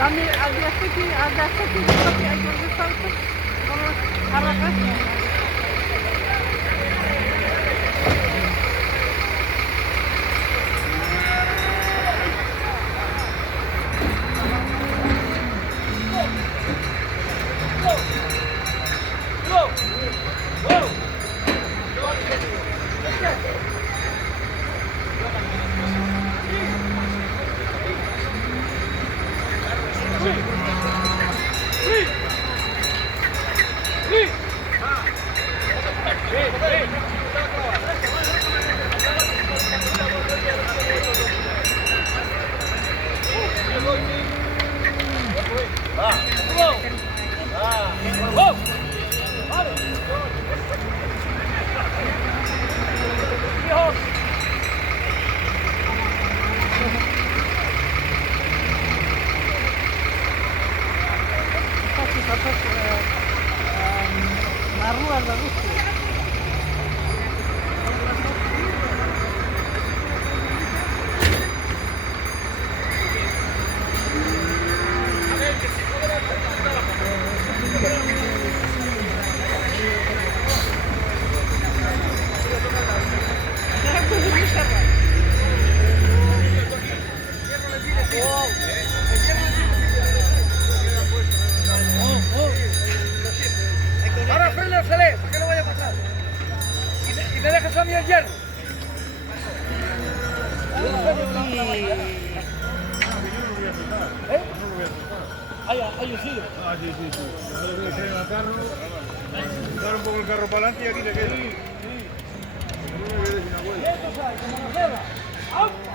Там na rua da Rússia. Ahora frénasele, para que no vaya a pasar. Y me dejas a mí el hierro. ¿Eh? Hay un sitio. Ah, sí, sí, sí. Yo le dejé al carro, dar un poco el carro para adelante y aquí le quedé. Sí, sí. No me quedé sin abuela. ¿Qué cosa hay? Como la cebra. ¡Au!